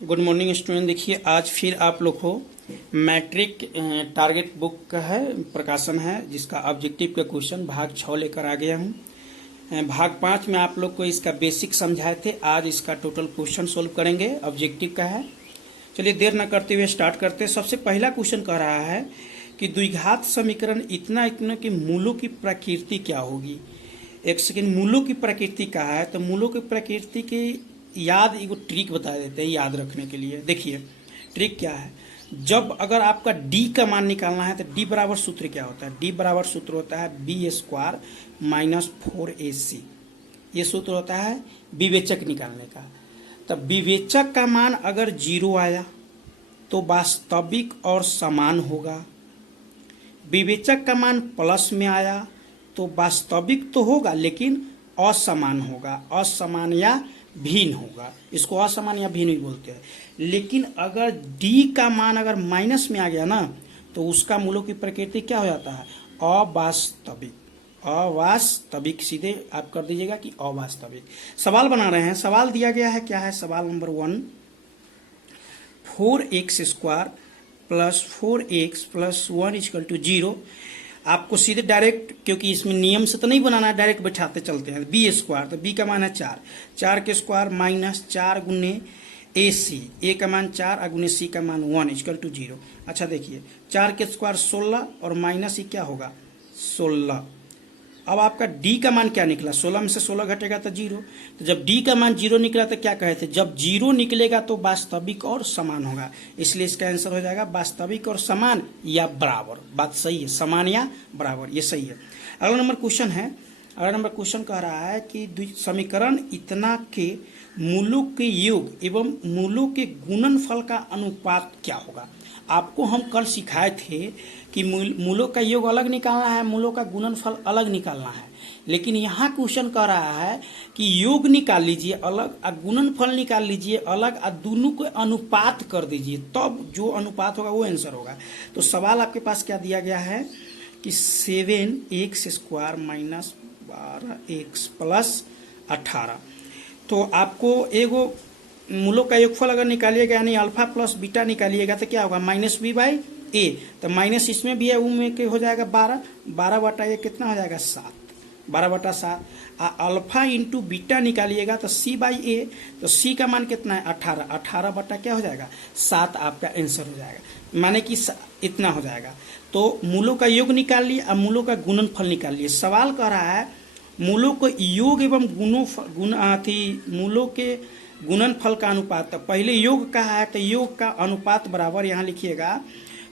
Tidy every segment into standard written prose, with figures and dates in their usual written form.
Good morning student. देखिए आज फिर आप लोग को मैट्रिक टारगेट बुक का है प्रकाशन है, जिसका ऑब्जेक्टिव का क्वेश्चन भाग 6 लेकर आ गया हूँ। भाग 5 में आप लोग को इसका बेसिक समझाए थे, आज इसका टोटल क्वेश्चन सोल्व करेंगे, ऑब्जेक्टिव का है। चलिए देर न करते हुए स्टार्ट करते हैं। सबसे पहला क्वेश्चन कह रहा है कि द्विघात समीकरण इतना इतना के मूलों की प्रकृति क्या होगी। एक सेकेंड, मूलों की प्रकृति कहा है तो मूलों की प्रकृति की याद एक ट्रिक बता देते हैं याद रखने के लिए। देखिए ट्रिक क्या है, जब अगर आपका d का मान निकालना है तो d बराबर सूत्र क्या होता है, d बराबर सूत्र होता है बी स्क्वायर माइनस 4ac। ये सूत्र होता है विवेचक निकालने का। तब विवेचक का मान अगर 0 आया तो वास्तविक और समान होगा, विवेचक का मान प्लस में आया तो वास्तविक तो होगा लेकिन असमान होगा, असमान या भिन्न होगा। इसको असमान या भिन्न भी बोलते हैं। लेकिन अगर d का मान अगर माइनस में आ गया ना तो उसका मूलों की प्रकृति क्या हो जाता है, अवास्तविक। अवास्तविक सीधे आप कर दीजिएगा कि अवास्तविक। सवाल बना रहे हैं, सवाल दिया गया है, क्या है सवाल number 1, 4x square plus 4x plus 1 equal to 0। आपको सीधे डायरेक्ट, क्योंकि इसमें नियम से तो नहीं बनाना है, डायरेक्ट बैठाते चलते हैं। बी स्क्वायर, तो बी का मान है 4, 4 के स्क्वायर माइनस 4 गुने ए सी, ए का मान 4 और गुने सी का मान 1 इक्वल टू 0। अच्छा देखिए 4 के स्क्वायर 16 और माइनस ही क्या होगा 16। अब आपका d का मान क्या निकला, 16 में से 16 घटेगा तो 0। तो जब d का मान 0 निकला तो क्या कहे थे, जब 0 निकलेगा तो वास्तविक और समान होगा, इसलिए इसका आंसर हो जाएगा वास्तविक और समान या बराबर। बात सही है, समान या बराबर, ये सही है। अगला नंबर क्वेश्चन है, अगला नंबर क्वेश्चन कह रहा है कि समीकरण इतना के मूलों के योग एवं मूलों के गुणनफल का अनुपात क्या होगा। आपको हम कल सिखाए थे कि मूलों का योग अलग निकालना है, मूलों का गुणनफल अलग निकालना है। लेकिन यहाँ क्वेश्चन कह रहा है कि योग निकाल लीजिए अलग और गुणनफल निकाल लीजिए अलग और दोनों को अनुपात कर दीजिए, तब जो अनुपात होगा वो आंसर होगा। तो सवाल आपके पास क्या दिया गया है कि 7x square minus 12x plus 18। तो आपको एगो मूलों का योगफल अगर निकालिएगा यानी अल्फा प्लस बीटा निकालिएगा तो क्या होगा माइनस बी बाई ए। तो माइनस इसमें भी है, वो में के हो जाएगा 12, 12 बटा ये कितना हो जाएगा 7, 12 बटा 7। अल्फा इंटू बीटा निकालिएगा तो सी बाई ए, तो सी का मान कितना है 18, 18 बटा क्या हो जाएगा 7, आपका आंसर हो जाएगा, माने कि इतना हो जाएगा। तो मूलों का योग निकाल लिए और मूलों का गुणनफल निकाल लिए। सवाल कह रहा है मूलों को योग एवं मूलों के गुणनफल का अनुपात। तो पहले योग कहा है तो योग का अनुपात बराबर, यहाँ लिखिएगा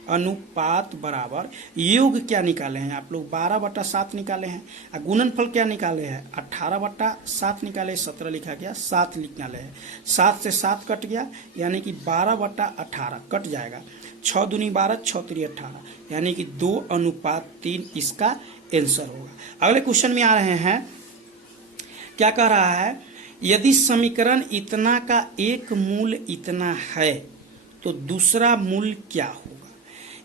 अनुपात बराबर योग क्या निकाले हैं आप लोग 12 बटा 7 निकाले हैं, और गुणनफल क्या निकाले हैं 18 बटा 7 निकाले, 17 लिखा गया 7 निकाले हैं। 7 से 7 कट गया यानी कि 12 बटा 18 कट जाएगा, 6 दूनी 12, 6 3 18, यानी कि 2:3 इसका आंसर होगा। अगले क्वेश्चन में आ रहे हैं, क्या कह रहा है, यदि समीकरण इतना का एक मूल इतना है तो दूसरा मूल क्या होगा।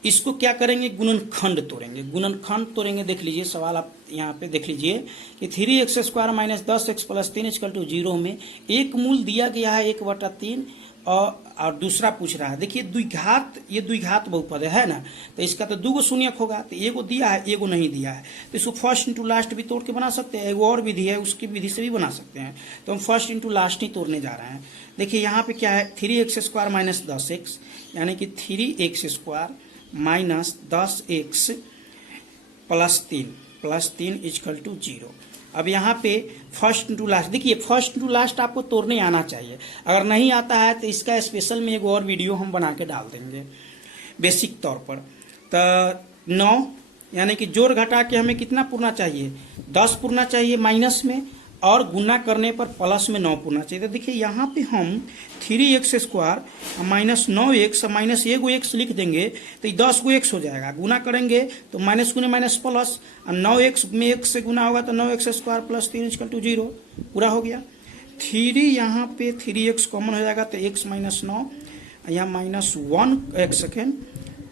इसको क्या करेंगे, गुणनखंड तोड़ेंगे, गुणनखंड तोड़ेंगे। देख लीजिए सवाल आप यहाँ पे देख लीजिए कि 3x square minus 10x plus 3 equal to 0 में एक मूल दिया गया है 1/3 और दूसरा पूछ रहा है। देखिए द्विघात, ये द्विघात बहुपद है ना, तो इसका तो 2 शून्यक होगा, तो एगो दिया है एगो नहीं दिया है, तो इसको फर्स्ट इंटू लास्ट भी तोड़ के बना सकते हैं। एगो और विधि है उसकी विधि से भी बना सकते हैं, तो हम फर्स्ट इंटू लास्ट ही तोड़ने जा रहे हैं। देखिए यहाँ पे क्या है 3x स्क्वायर माइनस 10x यानी कि 3x square minus 10x plus 3 equal to 0। अब यहाँ पे फर्स्ट इंटू लास्ट, देखिए फर्स्ट इंटू लास्ट आपको तोड़ने आना चाहिए, अगर नहीं आता है तो इसका स्पेशल में एक और वीडियो हम बना के डाल देंगे बेसिक तौर पर। तो 9 यानी कि जोड़ घटा के हमें कितना पूरना चाहिए 10 पूरना चाहिए माइनस में, और गुना करने पर प्लस में 9 पूरना चाहिए। तो देखिए यहाँ पे हम 3x square minus 9x minus एगो x लिख देंगे तो 10 को x हो जाएगा, गुना करेंगे तो माइनस गुने माइनस प्लस, और 9x में x से गुना होगा तो 9x square plus 3 equal to 0, पूरा हो गया। 3 यहाँ पे 3x कॉमन हो जाएगा तो x माइनस 9, यहाँ माइनस 1 एक सेकेंड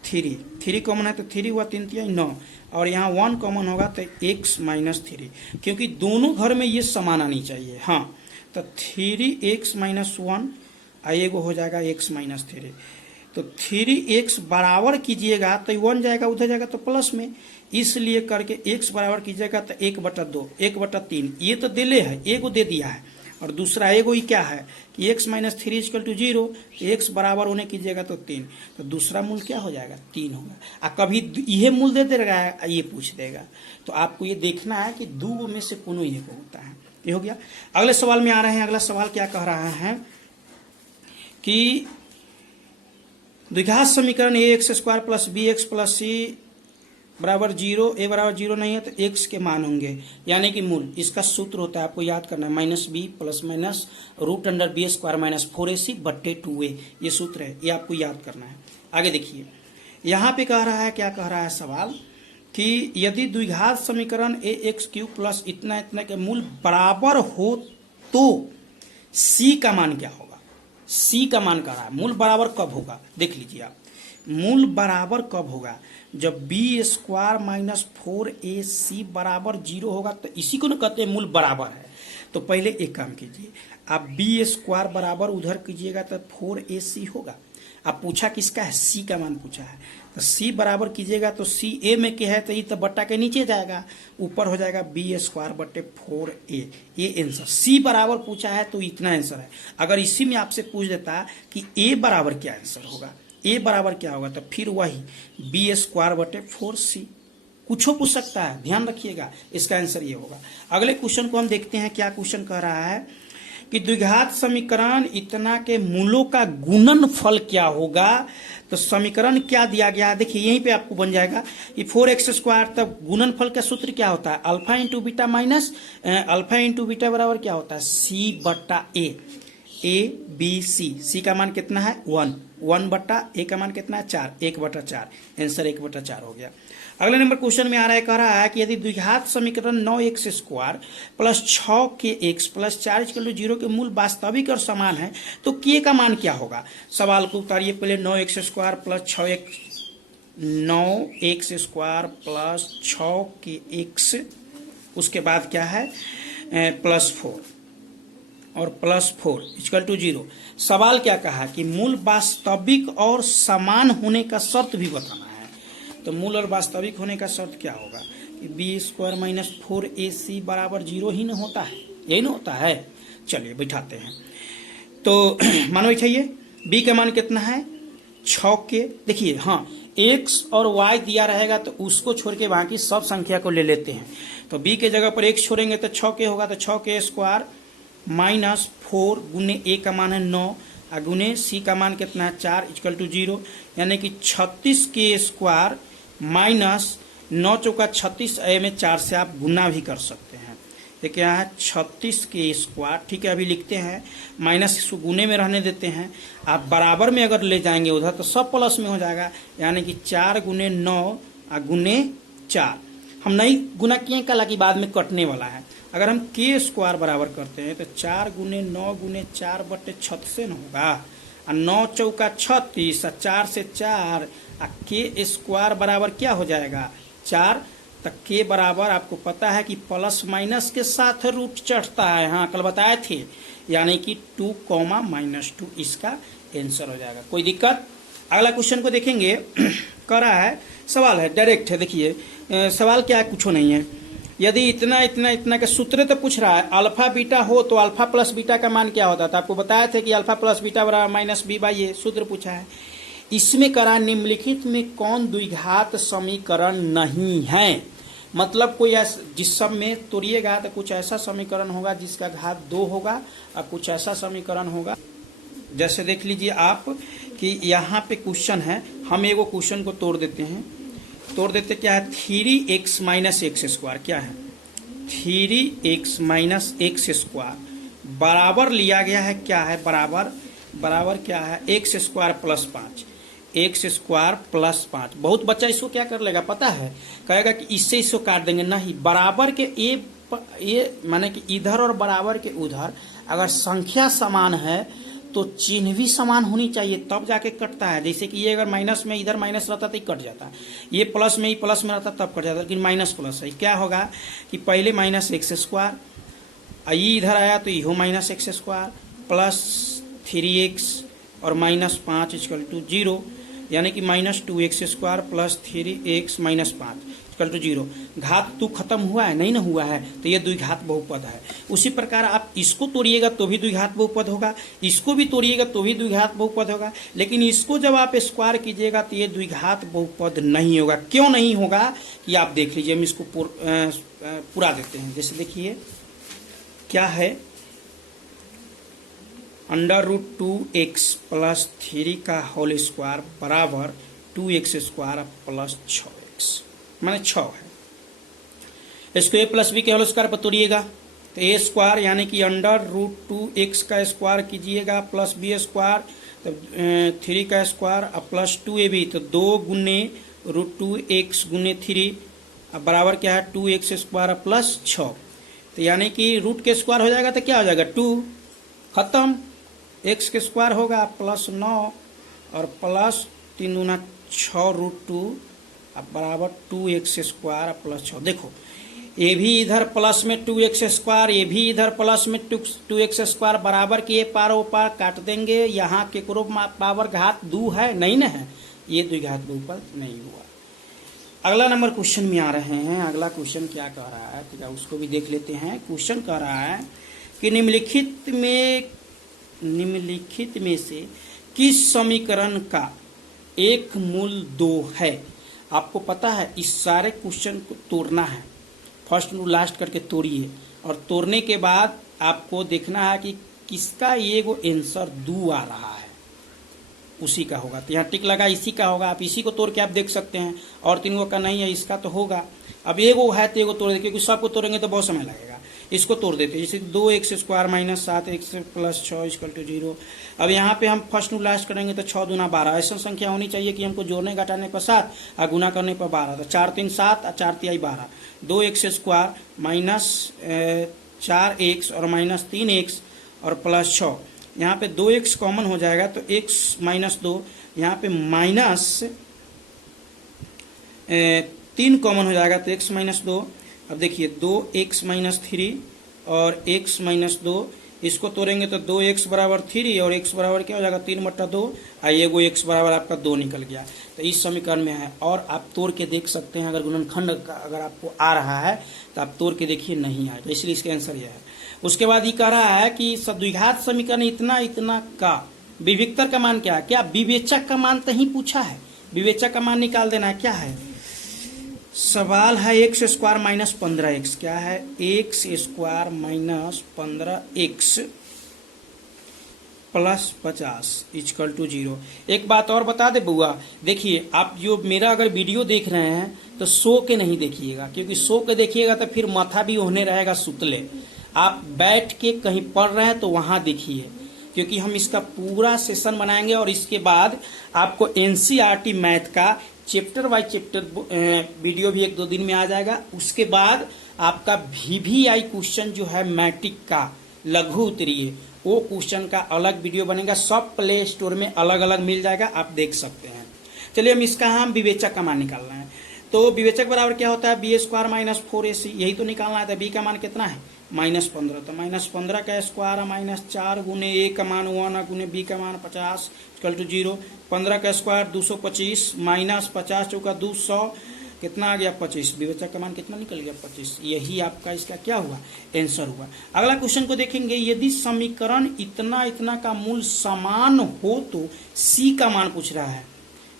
3 कॉमन है तो 3 हुआ 3 3 9, और यहाँ 1 कॉमन होगा तो x माइनस 3, क्योंकि दोनों घर में ये समान आनी चाहिए। हाँ तो 3x माइनस 1 एगो हो जाएगा x माइनस 3। तो 3x बराबर कीजिएगा तो 1 जाएगा, उधर जाएगा तो प्लस में, इसलिए करके x बराबर कीजिएगा तो 1/2 1/3 ये तो दिले है, एगो दे दिया है, और दूसरा एगो ही क्या है कि x minus 3 equal to 0, x बराबर होने कीजिएगा तो 3, तो दूसरा मूल क्या हो जाएगा 3 होगा। कभी ये मूल दे देगा, ये पूछ देगा, तो आपको ये देखना है कि दो में से कोनो एक होता है। ये हो गया। अगले सवाल में आ रहे हैं। अगला सवाल क्या कह रहा है कि द्विघात समीकरण ax² plus bx plus c बराबर 0, a बराबर 0 नहीं है तो x के मान होंगे, यानी कि मूल। इसका सूत्र होता है, आपको याद करना है, -b plus minus √b² minus 4ac बट्टे 2a, ये सूत्र है, ये आपको याद करना है। आगे देखिए, यहाँ पे कह रहा है, क्या कह रहा है सवाल कि यदि द्विघात समीकरण ax³ प्लस इतना इतना के मूल बराबर हो तो c का मान क्या होगा। c का मान कह रहा है, मूल बराबर कब होगा, देख लीजिए आप। मूल बराबर कब होगा, जब b² माइनस 4ac बराबर 0 होगा, तो इसी को ना कहते हैं मूल बराबर है। तो पहले एक काम कीजिए, आप b² बराबर उधर कीजिएगा तो 4ac होगा। आप पूछा किसका है, c का मान पूछा है, तो c बराबर कीजिएगा तो c a में क्या है, तो ये तो बट्टा के नीचे जाएगा, ऊपर हो जाएगा b² बट्टे 4a, ये आंसर। c बराबर पूछा है तो इतना आंसर है। अगर इसी में आपसे पूछ देता कि a बराबर क्या आंसर होगा, a बराबर क्या होगा, तो फिर वही b² बटे 4c, कुछ हो पूछ सकता है, ध्यान रखिएगा, इसका आंसर ये होगा। अगले क्वेश्चन को हम देखते हैं, क्या क्वेश्चन कह रहा है कि द्विघात समीकरण इतना के मूलों का गुणनफल क्या होगा। तो समीकरण क्या दिया गया है, देखिए यहीं पे आपको बन जाएगा कि 4x², तब गुणनफल का सूत्र क्या होता है, alpha into beta minus alpha into beta बराबर क्या होता है, c/a, a b c का मान कितना है 1, 1/a का मान कितना है 4, 1/4, आंसर 1/4 हो गया। अगले नंबर क्वेश्चन में आ रहा है, कह रहा है कि यदि द्विघात समीकरण 9x² प्लस 6kx प्लस 4 के मूल वास्तविक और समान है तो k का मान क्या होगा। सवाल को उतारिए, पहले 9x² plus 9x² plus 6kx, उसके बाद क्या है प्लस 4 और प्लस 4 इक्वल टू 0। सवाल क्या कहा कि मूल वास्तविक और समान होने का शर्त भी बताना है। तो मूल और वास्तविक होने का शर्त क्या होगा कि b² माइनस 4ac बराबर 0 ही न होता है, यही न होता है। चलिए बैठाते हैं, तो मान बैठाइए, b का मान कितना है 6k। देखिए हाँ, x और y दिया रहेगा तो उसको छोड़ के बाकी सब संख्या को ले लेते हैं। तो b के जगह पर x छोड़ेंगे तो 6k होगा, तो 6k² माइनस 4 गुने a का मान है 9 और गुने c का मान कितना है 4 इक्वल टू 0, यानी कि 36k² माइनस 9 चौका 36, ए में 4 से आप गुना भी कर सकते हैं। ये क्या है 36k², ठीक है। अभी लिखते हैं, माइनस इसको गुने में रहने देते हैं, आप बराबर में अगर ले जाएंगे उधर तो सब प्लस में हो जाएगा, यानी कि 4 गुने 9 और गुने 4। हम नहीं गुना किए कल की बाद में कटने वाला है। अगर हम k² बराबर करते हैं तो 4 गुने 9 गुने 4 बटे 36 न होगा, और 9 चौका 36 और 4 से 4 और k² बराबर क्या हो जाएगा 4। तक k बराबर आपको पता है कि प्लस माइनस के साथ रूट चढ़ता है, हाँ कल बताए थे, यानी कि 2, -2 इसका आंसर हो जाएगा। कोई दिक्कत। अगला क्वेश्चन को देखेंगे, कह रहा है, सवाल है डायरेक्ट है। देखिए सवाल क्या है, कुछ नहीं है। यदि इतना इतना इतना का सूत्र तो पूछ रहा है, अल्फा बीटा हो तो अल्फा प्लस बीटा का मान क्या होता था। आपको बताया था कि अल्फा प्लस बीटा बराबर -b/a, सूत्र पूछा है। इसमें करा निम्नलिखित में कौन द्विघात समीकरण नहीं है। मतलब कोई जिस सब में तोड़िएगा तो कुछ ऐसा समीकरण होगा जिसका घात 2 होगा, और कुछ ऐसा समीकरण होगा, जैसे देख लीजिए आप कि यहाँ पे क्वेश्चन है, हम एगो क्वेश्चन को तोड़ देते हैं। तोड़ देते क्या है, 3x माइनस x² क्या है 3x माइनस x² बराबर लिया गया है, क्या है बराबर क्या है x² प्लस 5, x² प्लस 5। बहुत बच्चा इसको क्या कर लेगा पता है, कहेगा कि इससे इसको काट देंगे, नहीं, बराबर के ये माने कि इधर और बराबर के उधर अगर संख्या समान है तो चिन्ह भी समान होनी चाहिए, तब जाके कटता है। जैसे कि ये अगर माइनस में इधर माइनस रहता तो कट जाता, ये प्लस में ही प्लस में रहता तब कट जाता, लेकिन माइनस प्लस है, क्या होगा कि पहले -x², ये इधर आया तो यो -x² प्लस 3x और -5 इक्वल टू 0, यानी कि -2x² plus 3x minus 5 equal to 0। घात तो खत्म हुआ है नहीं ना हुआ है, तो ये द्विघात बहुपद है। उसी प्रकार आप इसको तोड़िएगा तो भी द्विघात बहुपद होगा, इसको भी तोड़िएगा तो भी द्विघात बहुपद होगा, लेकिन इसको जब आप स्क्वायर कीजिएगा तो ये द्विघात बहुपद नहीं होगा। क्यों नहीं होगा कि आप देख लीजिए, हम इसको पूरा देते हैं। जैसे देखिए क्या है, √2x प्लस 3 का होल स्क्वायर बराबर 2x² प्लस 6x, माने 6 है। इसको a प्लस बी के होल स्क्वायर पर तोड़िएगा तो a² यानी कि √2x का स्क्वायर कीजिएगा प्लस b² तब 3 का स्क्वायर अब प्लस 2ab, तो 2 गुने √2x गुने 3 अब बराबर क्या है 2x² प्लस 6। तो यानी कि रूट के स्क्वायर हो जाएगा तो क्या हो जाएगा 2, खत्म। x के स्क्वायर होगा प्लस 9 और प्लस 3 दूना 6 √2 अब बराबर 2x² प्लस 6। देखो ये भी इधर प्लस में 2x², ये भी इधर प्लस में 2x² बराबर के पार ओ पार काट देंगे। यहाँ के क्रो पावर घात 2 है नहीं ना है, ये द्विघात बहुपद नहीं हुआ। अगला नंबर क्वेश्चन में आ रहे हैं। अगला क्वेश्चन क्या कह रहा है, ठीक है, उसको भी देख लेते हैं। क्वेश्चन कह रहा है कि निम्नलिखित में से किस समीकरण का एक मूल 2 है। आपको पता है इस सारे क्वेश्चन को तोड़ना है, फर्स्ट टू लास्ट करके तोड़िए और तोड़ने के बाद आपको देखना है कि किसका ये वो आंसर 2 आ रहा है, उसी का होगा। तो यहाँ टिक लगा इसी का होगा, आप इसी को तोड़ के आप देख सकते हैं। और तीनों का नहीं है, इसका तो होगा। अब एगो है तो एगो तोड़ देते, क्योंकि सबको तोड़ेंगे तो बहुत समय लगेगा। इसको तोड़ देते हैं, जैसे 2x² minus 7x plus 6 equal to 0। अब यहाँ पे हम फर्स्ट टू लास्ट करेंगे तो 6 दूना 12, ऐसा संख्या होनी चाहिए कि हमको जोड़ने घटाने पर 7 और गुना करने पर 12। तो 4 3 7 और 4 3 12, 2x² माइनस 4x और माइनस 3x और प्लस 6। यहाँ पे 2x कॉमन हो जाएगा तो x माइनस 2, यहाँ पे माइनस 3 कॉमन हो जाएगा तो x माइनस 2। अब देखिए 2x माइनस 3 और x माइनस 2, इसको तोड़ेंगे तो 2x बराबर 3 और x बराबर क्या हो जाएगा 3/2 और एगो x बराबर आपका 2 निकल गया। तो इस समीकरण में है। और आप तोड़ के देख सकते हैं, अगर गुणनखंड का अगर आपको आ रहा है तो आप तोड़ के देखिए नहीं आएगा, इसलिए इसका आंसर यह है। उसके बाद ये कह रहा है कि द्विघात समीकरण इतना इतना का विविक्तर का मान क्या है। क्या विवेचक का मान तो ही पूछा है, विवेचक का मान निकाल देना है। क्या है सवाल है, x² माइनस 15x। क्या है x² minus 15x plus 50 equal to 0। एक बात और बता दे बुआ, देखिए आप जो मेरा अगर वीडियो देख रहे हैं तो सो के नहीं देखिएगा, क्योंकि सो के देखिएगा तो फिर माथा भी होने रहेगा सुतले। आप बैठ के कहीं पढ़ रहे हैं तो वहां देखिए, क्योंकि हम इसका पूरा सेशन बनाएंगे और इसके बाद आपको एनसीईआरटी मैथ का चैप्टर बाय चैप्टर वीडियो भी 1-2 दिन में आ जाएगा। उसके बाद आपका VVI क्वेश्चन जो है मैट्रिक का लघु उत्तरीय, वो क्वेश्चन का अलग वीडियो बनेगा, सब प्ले स्टोर में अलग अलग मिल जाएगा, आप देख सकते हैं। चलिए हम इसका हम विवेचक का मान निकालना है। तो विवेचक बराबर क्या होता है b² माइनस 4ac, यही तो निकालना है। तो b का मान कितना है -15, तो -15 का स्क्वायर माइनस 4 गुने a का मान 1 गुने b का मान 50 इक्वल टू 0। 15 का स्क्वायर 225 माइनस 50 चौका 200, कितना आ गया 25। विवेचक का मान कितना निकल गया 25। यही आपका इसका क्या हुआ आंसर हुआ। अगला क्वेश्चन को देखेंगे, यदि समीकरण इतना इतना का मूल समान हो तो c का मान पूछ रहा है।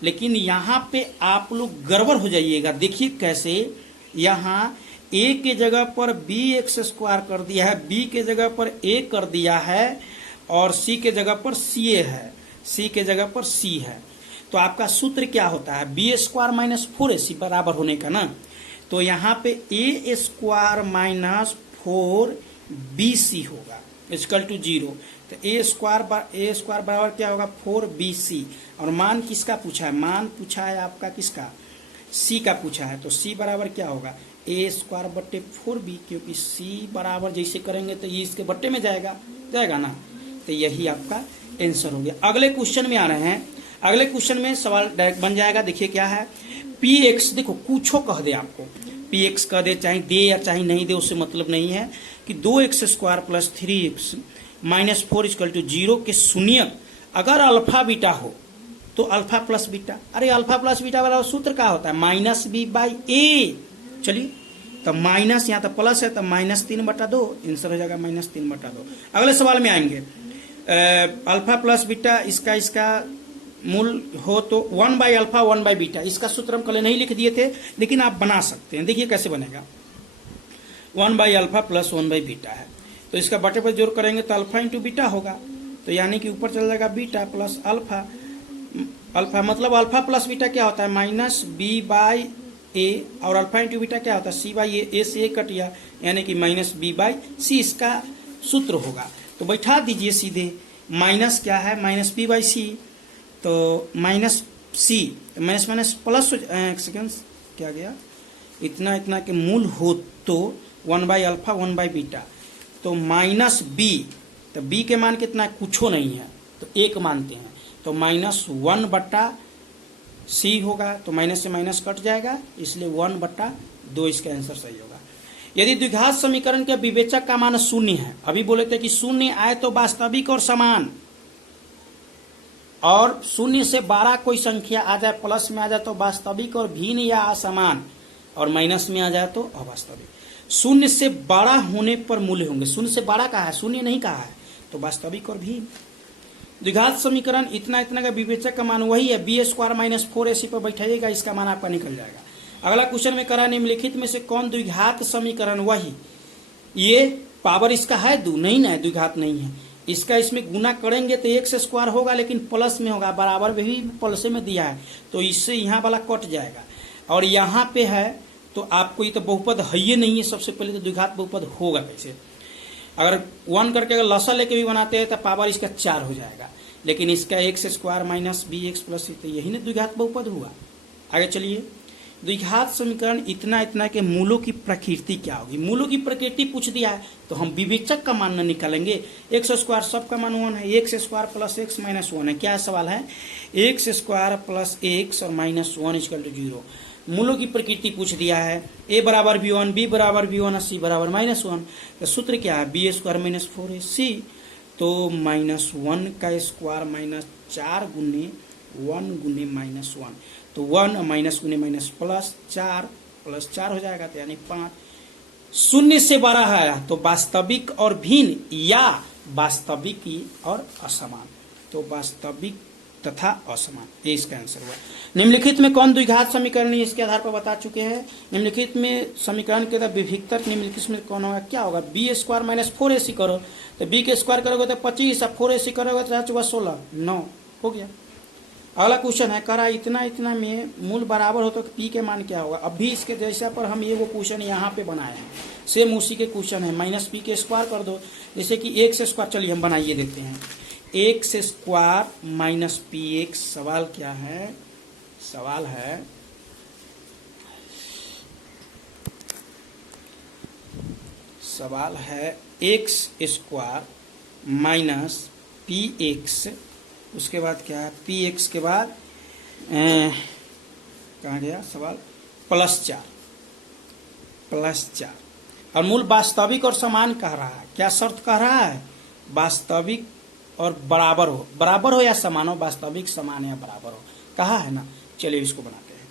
लेकिन यहाँ पे आप लोग गड़बड़ हो जाइएगा। देखिए कैसे, यहाँ a के जगह पर bx² कर दिया है, b के जगह पर a कर दिया है और c के जगह पर ca है, c के जगह पर c है। तो आपका सूत्र क्या होता है b² माइनस 4ac बराबर होने का ना। तो यहाँ पे a² माइनस 4bc होगा इक्वल टू 0। तो a² बराबर क्या होगा 4bc। और मान किसका पूछा है, मान पूछा है आपका किसका c का पूछा है। तो c बराबर क्या होगा a² बट्टे 4b, क्योंकि c बराबर जैसे करेंगे तो ये इसके बट्टे में जाएगा ना। तो यही आपका आंसर हो गया। अगले क्वेश्चन में आ रहे हैं। अगले क्वेश्चन में सवाल डायरेक्ट बन जाएगा। देखिए क्या है px, देखो कुछो कह दे आपको, px कह दे चाहे दे या चाहे नहीं दे, उससे मतलब नहीं है कि 2x² plus 3x -4 equal to 0 के शून्य अगर अल्फा बीटा हो तो अल्फा प्लस बीटा। अरे अल्फा प्लस बीटा वाला सूत्र क्या होता है? -b/a। चलिए, तो माइनस यहाँ तो प्लस है तो -3/2 आंसर हो जाएगा -3/2। अगले सवाल में आएंगे, अल्फा प्लस बीटा इसका मूल हो तो 1/अल्फा 1/बीटा। इसका सूत्र हम कल नहीं लिख दिए थे, लेकिन आप बना सकते हैं। देखिए कैसे बनेगा। 1/अल्फा प्लस 1/बीटा है, तो इसका बटे पर जोड़ करेंगे तो अल्फा इंटू बीटा होगा, तो यानी कि ऊपर चल जाएगा बीटा प्लस अल्फा। अल्फा मतलब अल्फा प्लस बीटा क्या होता है? -b/a, और अल्फा इंटू बीटा क्या होता है? c/a। a से a कट गया, यानी कि -b/c इसका सूत्र होगा। तो बैठा दीजिए सीधे, माइनस क्या है? -b/c, तो -c माइनस प्लस। एक सेकेंड, क्या गया? इतना के मूल हो तो 1/अल्फा 1/बीटा, तो -b, तो b के मान कितना है? कुछो नहीं है, तो 1 मानते हैं, तो -1/c होगा, तो माइनस से माइनस कट जाएगा, इसलिए 1/2 इसका आंसर सही होगा। यदि द्विघात समीकरण के विवेचक का मान शून्य है, अभी बोले थे कि शून्य आए तो वास्तविक और समान, और शून्य से बड़ा कोई संख्या आ जाए, प्लस में आ जाए तो वास्तविक और भिन्न या असमान, और माइनस में आ जाए तो अवास्तविक। शून्य से बड़ा होने पर मूल्य होंगे। शून्य से बड़ा कहा है, शून्य नहीं कहा है, तो वास्तविक और भिन्न। द्विघात समीकरण इतना का विवेचक का मान वही है, b² - 4ac पर बैठाइएगा, इसका मान आपका निकल जाएगा। अगला क्वेश्चन में करा, निम्नलिखित में से कौन द्विघात समीकरण वही, ये पावर इसका है 2, नहीं ना, द्विघात नहीं है, इसका इसमें गुना करेंगे तो x² होगा, लेकिन प्लस में होगा, बराबर भी प्लस में दिया है, तो इससे यहाँ वाला कट जाएगा, और यहाँ पे है तो आपको ये तो बहुपद है ही नहीं है, सबसे पहले तो द्विघात बहुपद होगा कैसे? अगर 1 करके अगर लसा लेके भी बनाते हैं तो पावर इसका 4 हो जाएगा, लेकिन इसका x² - bx प्लस, तो यही ना द्विघात बहुपद हुआ। आगे चलिए, द्विघात समीकरण इतना के मूलों की प्रकृति क्या होगी? मूलों की प्रकृति पूछ दिया है तो हम विवेचक का मान न निकालेंगे। x² सबका मान 1 है, x² प्लस x माइनस 1 है। क्या सवाल है? x² प्लस x और -1 इक्वल टू 0। मूलों की प्रकृति पूछ दिया है, a बराबर b1, b बराबर b1 और c बराबर -1। तो सूत्र क्या है? b² - 4ac, तो -1 का स्क्वायर -4 गुने 1 गुने -1, तो 1 माइनस गुने माइनस प्लस 4 हो जाएगा, तो यानी 5। शून्य से बड़ा है तो वास्तविक और भिन्न, या वास्तविक और असमान, तो वास्तविक तथा असमान, ये इसका आंसर हुआ। निम्नलिखित में कौन द्विघात समीकरण है? इसके आधार पर बता चुके हैं। निम्नलिखित में समीकरण के विभिक्तर निम्नलिखित में कौन होगा? क्या होगा? b² - 4ac करो, तो b के स्क्वायर करोगे तो 25, और 4ac करोगे तो 4 × 16, 9 हो गया। अगला क्वेश्चन है, करा इतना में मूल बराबर हो तो p के मान क्या होगा? अभी इसके जैसा पर हम ये वो क्वेश्चन यहाँ पे बनाए हैं, सेम उसी के क्वेश्चन है। -p के स्क्वायर कर दो, जैसे कि x², चलिए हम बनाइए देते हैं, x² - px। सवाल क्या है? सवाल है x² - px, उसके बाद क्या है? px के बाद कहाँ गया सवाल? +4 और मूल वास्तविक और समान कह रहा है। क्या शर्त कह रहा है? वास्तविक और बराबर हो या समान हो, वास्तविक समान या बराबर हो, कहा है ना। चलिए इसको बनाते हैं।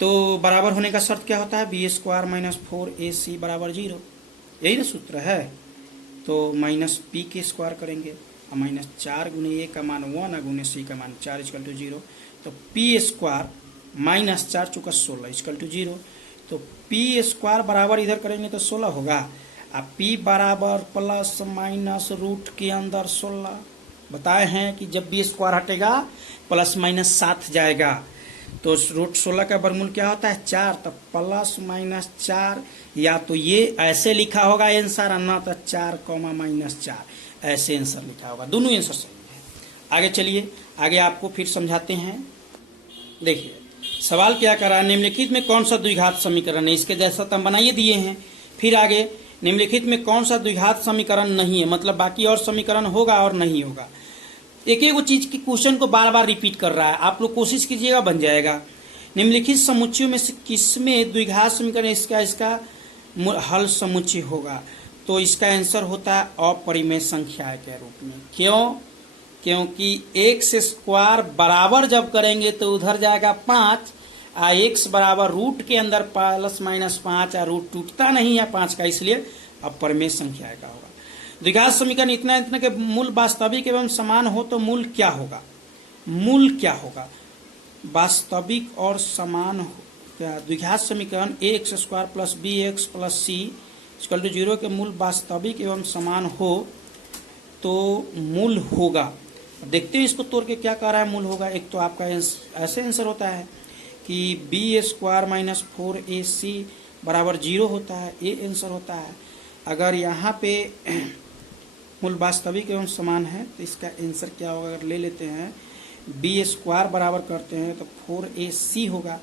तो बराबर होने का शर्त क्या होता है? b² - 4ac बराबर 0, यही ना सूत्र है। तो -p के स्क्वायर करेंगे, और -4 गुने a का मान 1 और गुने c का मान 4 इक्वल टू 0, तो p² -4 चुका 16 इक्वल टू 0, तो p² बराबर इधर करेंगे तो 16 होगा, अब p बराबर प्लस माइनस रूट के अंदर 16। बताए हैं कि जब b² हटेगा प्लस माइनस 7 जाएगा, तो रूट 16 का वर्गमूल क्या होता है? 4, तो +-4, या तो ये ऐसे लिखा होगा आंसर, ना तो 4, -4 ऐसे आंसर लिखा होगा। दोनों आंसर सही है। आगे चलिए, आगे आपको फिर समझाते हैं। देखिए सवाल क्या करा, निम्नलिखित में कौन सा द्विघात समीकरण है? इसके जैसा तो हम बनाइए दिए हैं। फिर आगे निम्नलिखित में कौन सा द्विघात समीकरण नहीं है, मतलब बाकी और समीकरण होगा और नहीं होगा। एक एक चीज की क्वेश्चन को बार बार रिपीट कर रहा है, आप लोग कोशिश कीजिएगा, बन जाएगा। निम्नलिखित समुच्चयों में से किसमें द्विघात समीकरण इसका हल समुच्चय होगा? तो इसका आंसर होता है अपरिमेय संख्या के रूप में। क्यों? क्योंकि एक्स स्क्वायर बराबर जब करेंगे तो उधर जाएगा 5, आ एक्स बराबर रूट के अंदर प्लस माइनस 5, आ रूट टूटता नहीं है 5 का, इसलिए अपरिमेय संख्या का होगा। द्विघात समीकरण इतना इतना के मूल वास्तविक एवं समान हो तो मूल क्या होगा? मूल क्या होगा? वास्तविक और समान हो क्या? द्विघात समीकरण a x square plus b x plus c equal to 0 के मूल वास्तविक एवं समान हो तो मूल होगा। देखते हैं इसको तोड़ के क्या कह रहा है मूल होगा। एक तो आपका ऐसे आंसर होता है कि बी स्क्वायर माइनस 4ac बराबर 0 होता है, ये आंसर होता है। अगर यहाँ पे मूल वास्तविक एवं समान है तो इसका आंसर क्या होगा? अगर ले लेते हैं बी स्क्वायर बराबर करते हैं तो 4ac होगा,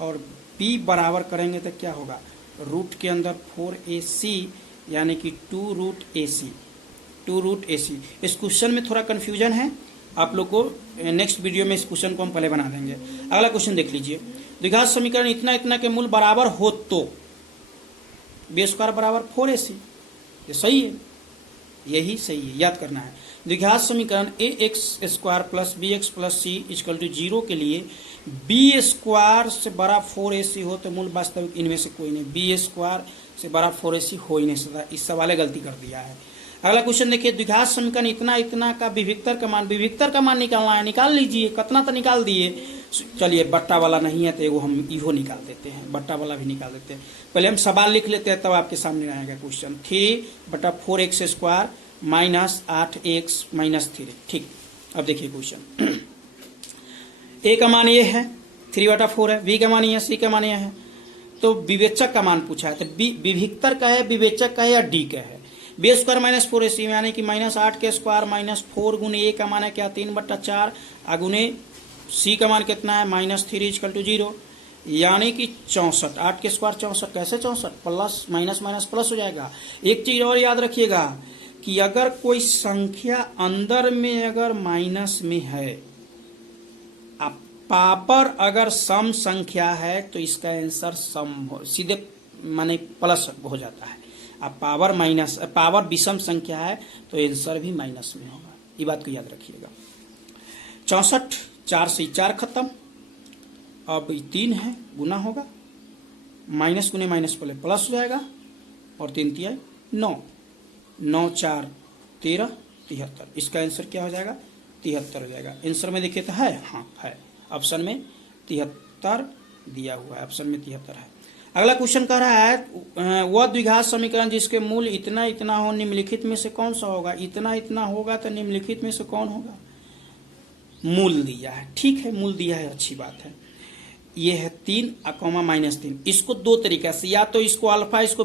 और b बराबर करेंगे तो क्या होगा? रूट के अंदर 4ac यानी कि 2 रूट ac। इस क्वेश्चन में थोड़ा कन्फ्यूजन है, आप लोग को नेक्स्ट वीडियो में इस क्वेश्चन को हम पहले बना देंगे। अगला क्वेश्चन देख लीजिए। द्विघात समीकरण इतना इतना के मूल बराबर हो तो बी स्क्वायर बराबर 4ac, ये सही है, यही सही है, याद करना है। द्विघात समीकरण a x square plus b x plus c equal to 0 के लिए बी स्क्वायर से बड़ा 4ac हो तो मूल वास्तविक इनमें से कोई नहीं। बी स्क्वायर से बड़ा 4ac हो ही नहीं सकता, इस सवाल गलती कर दिया है। अगला क्वेश्चन देखिए। द्विघात समीकरण इतना इतना का विभिक्तर का मान निकालना है, निकाल लीजिए। कितना तो निकाल दिए, चलिए बट्टा वाला नहीं है तो एगो हम इहो निकाल देते हैं, बट्टा वाला भी निकाल देते हैं। पहले हम सवाल लिख लेते हैं तब आपके सामने आएगा question. 3/4x square minus 8x minus 3। ठीक, अब देखिए क्वेश्चन। ए का मान ये है 3/4 है, बी का मान ये है, सी का मान ये है, तो विवेचक का मान पूछा है। तो विभिक्तर का है, विवेचक का है या डी का है? बी स्क्वायर माइनस 4ac यानी कि माइनस 8 के स्क्वायर माइनस 4 गुने ए का मान है क्या? 3/4 गुने सी का मान कितना है? माइनस 3 इक्वल टू 0 यानी कि 64। 8 के स्क्वायर 64, कैसे 64? प्लस माइनस माइनस प्लस हो जाएगा। एक चीज और याद रखिएगा कि अगर कोई संख्या अंदर में अगर माइनस में है, अब पावर अगर सम संख्या है तो इसका आंसर सम हो, सीधे माने प्लस हो जाता है। अब पावर विषम संख्या है तो आंसर भी माइनस में होगा, ये बात को याद रखिएगा। 64, 4 से 4 खत्म, अब 3 है, गुना होगा, माइनस गुने माइनस पहले प्लस हो जाएगा, और 3 तिया 9, 9 4 13 73। इसका आंसर क्या हो जाएगा? 73 हो जाएगा। आंसर में देखिए तो है, हाँ है, ऑप्शन में 73 दिया हुआ है, ऑप्शन में 73 है। अगला क्वेश्चन कह रहा है वह द्विघात समीकरण जिसके मूल इतना इतना हो निम्नलिखित में से कौन सा होगा? इतना इतना होगा तो निम्नलिखित में से कौन होगा? मूल दिया है, ठीक है, मूल दिया है, अच्छी बात है। ये है 3 - -3। इसको दो तरीके से, या तो इसको अल्फा इसको